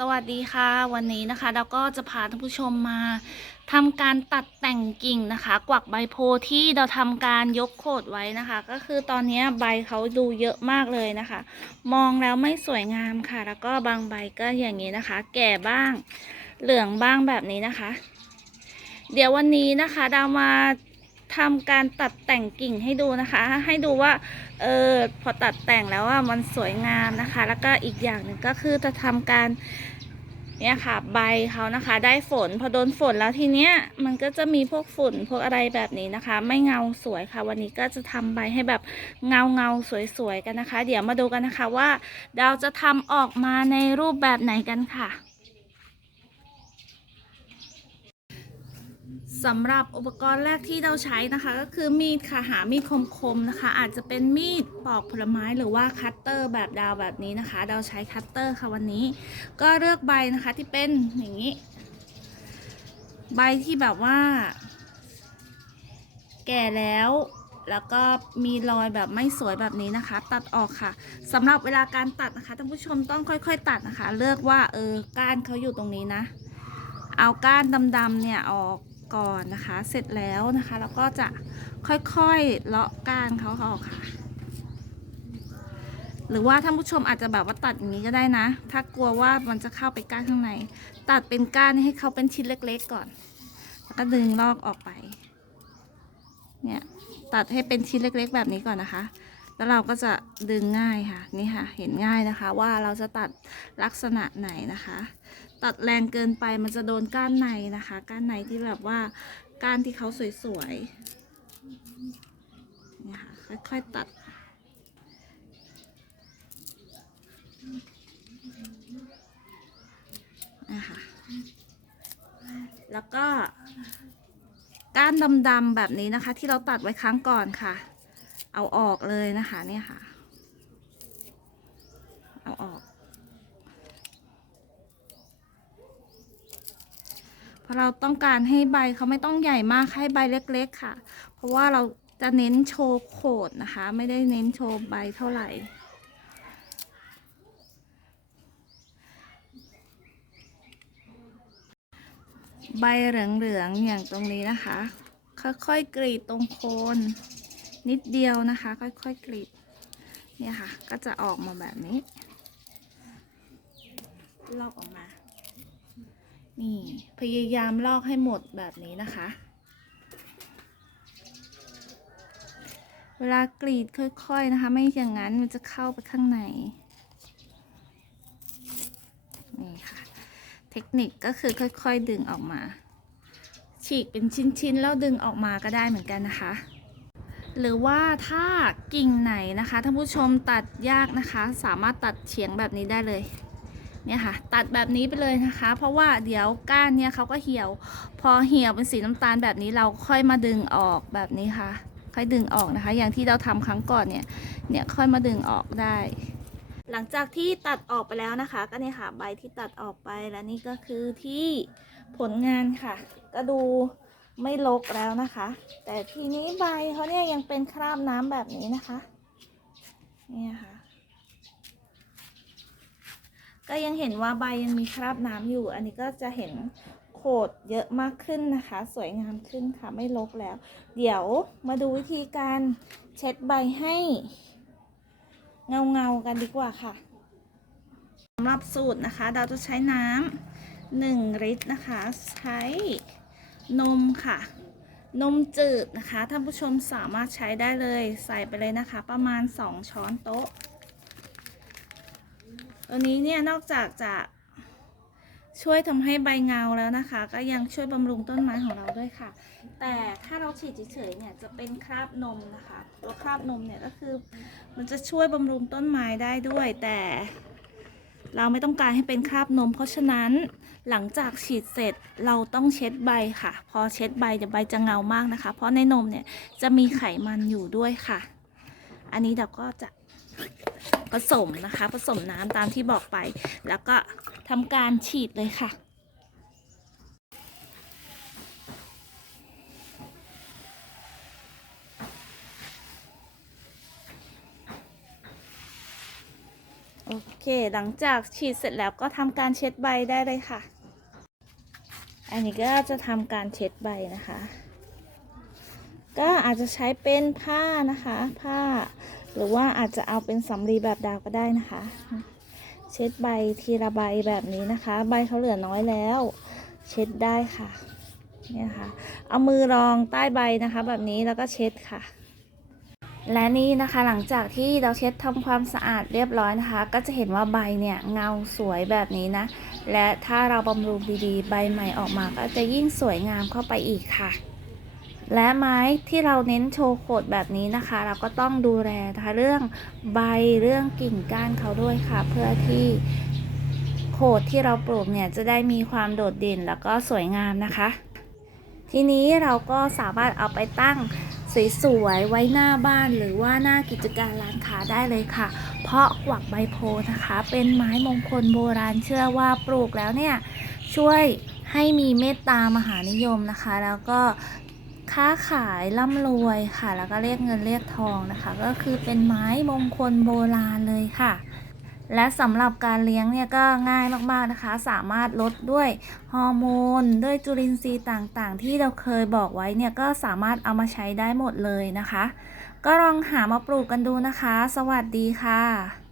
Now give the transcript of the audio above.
สวัสดีค่ะวันนี้นะคะเราก็จะพาท่านผู้ชมมาทำการตัดแต่งกิ่งนะคะ กวักใบโพที่เราทำการยกโคดไว้นะคะ ก็คือตอนนี้ใบเขาดูเยอะมากเลยนะคะ มองแล้วไม่สวยงามค่ะ แล้วก็บางใบก็อย่างนี้นะคะ แก่บ้างเหลืองบ้างแบบนี้นะคะ เดี๋ยววันนี้นะคะเรามา ทำการตัดแต่งกิ่งให้ดูนะคะ ให้ดูว่าเออพอตัดแต่งแล้วว่ามันสวยงามนะคะ แล้วก็อีกอย่างหนึ่งก็คือจะทำการเนี่ยค่ะใบเขานะคะ ได้ฝนพอโดนฝนแล้วทีเนี้ยมันก็จะมีพวกฝุ่นพวกอะไรแบบนี้นะคะ ไม่เงาสวยค่ะ วันนี้ก็จะทำใบให้แบบเงาเงาสวยๆกันนะคะ เดี๋ยวมาดูกันนะคะว่าเราจะทำออกมาในรูปแบบไหนกันค่ะ สำหรับอุปกรณ์แรกที่เราใช้นะคะ ก็คือมีดค่ะหามีดคมๆนะคะ อาจจะเป็นมีดปอกผลไม้หรือว่าคัตเตอร์แบบดาวแบบนี้นะคะ เราใช้คัตเตอร์ค่ะวันนี้ ก็เลือกใบนะคะที่เป็นอย่างนี้ ใบที่แบบว่า แก่แล้วแล้วก็มีรอยแบบไม่สวยแบบนี้นะคะ ตัดออกค่ะสำหรับเวลาการตัดนะคะท่านผู้ชมต้องค่อยๆ ตัดนะคะ เลือกว่าเออก้านเขาอยู่ตรงนี้นะ เอาก้านดำๆเนี่ยออก ก่อนนะคะ เสร็จแล้วนะคะแล้วก็จะค่อยๆเลาะก้านเขาออกค่ะ หรือว่าท่านผู้ชมอาจจะแบบว่าตัดอย่างนี้ก็ได้นะ ถ้ากลัวว่ามันจะเข้าไปก้านข้างใน ตัดเป็นก้านให้เขาเป็นชิ้นเล็กๆก่อน แล้วก็ดึงลอกออกไป เนี่ยตัดให้เป็นชิ้นเล็ก ๆ แบบนี้ก่อนนะคะแล้วเราก็จะดึงง่ายค่ะนี่ค่ะ เห็นง่ายนะคะว่าเราจะตัดลักษณะไหนนะคะตัดแรงเกินไปมันจะโดนก้านในนะคะ ก้านในที่แบบว่าก้านที่เขาสวยๆนี่ค่ะค่อยๆตัด นะคะแล้วก็ ก้านดำๆแบบนี้นะคะ ที่เราตัดไว้ครั้งก่อนค่ะ เอาออกเลยนะคะเนี่ยค่ะ เอาออก เพราะเราต้องการให้ใบเขาไม่ต้องใหญ่มากให้ใบเล็ก ๆ ค่ะ เพราะว่าเราจะเน้นโชว์โขดนะคะ ไม่ได้เน้นโชว์ใบเท่าไหร่ใบเหลืองๆอย่างตรงนี้นะคะ ค่อยๆกรีดตรงโคน นิดเดียวนะคะ ค่อยๆกรีดเนี่ยค่ะ ก็จะออกมาแบบนี้ลอกออกมา นี่พยายามลอกให้หมดแบบนี้นะคะ เวลากรีดค่อยๆนะคะ ไม่อย่างนั้นมันจะเข้าไปข้างใน นี่ค่ะ เทคนิคก็คือค่อยๆดึงออกมา ฉีกเป็นชิ้นๆ แล้วดึงออกมาก็ได้เหมือนกันนะคะ หรือว่าถ้ากิ่งไหนนะคะท่านผู้ชมตัดยากนะคะ สามารถตัดเฉียงแบบนี้ได้เลย เนี่ยค่ะ ตัดแบบนี้ไปเลยนะคะ เพราะว่าเดี๋ยวก้านเนี่ยเขาก็เหี่ยว พอเหี่ยวเป็นสีน้ำตาลแบบนี้เราค่อยมาดึงออกแบบนี้ค่ะ ค่อยดึงออกนะคะ อย่างที่เราทำครั้งก่อนเนี่ย เนี่ยค่อยมาดึงออกได้ หลังจากที่ตัดออกไปแล้วนะคะ ก็เนี่ยค่ะใบที่ตัดออกไปและนี่ก็คือที่ผลงานค่ะ ก็ดูไม่ลกแล้วนะคะ แต่ทีนี้ใบเขาเนี่ยยังเป็นคราบน้ำแบบนี้นะคะ เนี่ยค่ะ ก็ยังเห็นว่าใบยังมีคราบน้ำอยู่ อันนี้ก็จะเห็นโขดเยอะมากขึ้นนะคะ สวยงามขึ้นค่ะไม่ลกแล้ว เดี๋ยวมาดูวิธีการเช็ดใบให้เงาเงากันดีกว่าค่ะสำหรับสูตรนะคะ เราจะใช้น้ำหนึ่งลิตรนะคะ ใช้นมค่ะ นมจืดนะคะท่านผู้ชมสามารถใช้ได้เลยใส่ไปเลยนะคะ ประมาณ 2 ช้อนโต๊ะ ตัวนี้เนี่ยนอกจากจะช่วยทำให้ใบเงาแล้วนะคะ ก็ยังช่วยบำรุงต้นไม้ของเราด้วยค่ะ แต่ถ้าเราฉีดเฉยๆเนี่ยจะเป็นคราบนมนะคะตัวคราบนมเนี่ยก็คือ มันจะช่วยบำรุงต้นไม้ได้ด้วย แต่เราไม่ต้องการให้เป็นคราบนม เพราะฉะนั้นหลังจากฉีดเสร็จเราต้องเช็ดใบค่ะ พอเช็ดใบเดี๋ยวใบจะเงามากนะคะ เพราะในนมเนี่ยจะมีไขมันอยู่ด้วยค่ะ อันนี้เราก็จะ ผสมนะคะ ผสมน้ำตามที่บอกไป แล้วก็ทำการฉีดเลยค่ะโอเค หลังจากฉีดเสร็จแล้วก็ทำการเช็ดใบได้เลยค่ะ อันนี้ก็จะทำการเช็ดใบนะคะ ก็อาจจะใช้เป็นผ้านะคะ ผ้า หรือว่าอาจจะเอาเป็นสำลีแบบดาวก็ได้นะคะ เช็ดใบทีละใบแบบนี้นะคะ ใบเขาเหลือน้อยแล้ว เช็ดได้ค่ะเนี่ยค่ะ เอามือรองใต้ใบนะคะ แบบนี้แล้วก็เช็ดค่ะ และนี่นะคะหลังจากที่เราเช็ดทำความสะอาดเรียบร้อยนะคะ ก็จะเห็นว่าใบเนี่ยเงาสวยแบบนี้นะ และถ้าเราบำรุงดีๆ ใบใหม่ออกมาก็จะยิ่งสวยงามเข้าไปอีกค่ะ และไม้ที่เราเน้นโชว์โขดแบบนี้นะคะ เราก็ต้องดูแลนะคะเรื่องใบเรื่องกิ่งก้านเขาด้วยค่ะ เพื่อที่โขดที่เราปลูกเนี่ยจะได้มีความโดดเด่นแล้วก็สวยงามนะคะ ทีนี้เราก็สามารถเอาไปตั้งสวยๆไว้หน้าบ้านหรือว่าหน้ากิจการร้านค้าได้เลยค่ะ เพราะกวักใบโพนะคะ เป็นไม้มงคลโบราณเชื่อว่าปลูกแล้วเนี่ยช่วยให้มีเมตตามหานิยมนะคะ แล้วก็ ค้าขายร่ำรวยค่ะ แล้วก็เรียกเงินเรียกทองนะคะ ก็คือเป็นไม้มงคลโบราณเลยค่ะ และสำหรับการเลี้ยงเนี่ยก็ง่ายมากๆนะคะ สามารถลดด้วยฮอร์โมนด้วยจุลินทรีย์ต่างๆ ที่เราเคยบอกไว้เนี่ยก็สามารถเอามาใช้ได้หมดเลยนะคะ ก็ลองหามาปลูกกันดูนะคะ สวัสดีค่ะ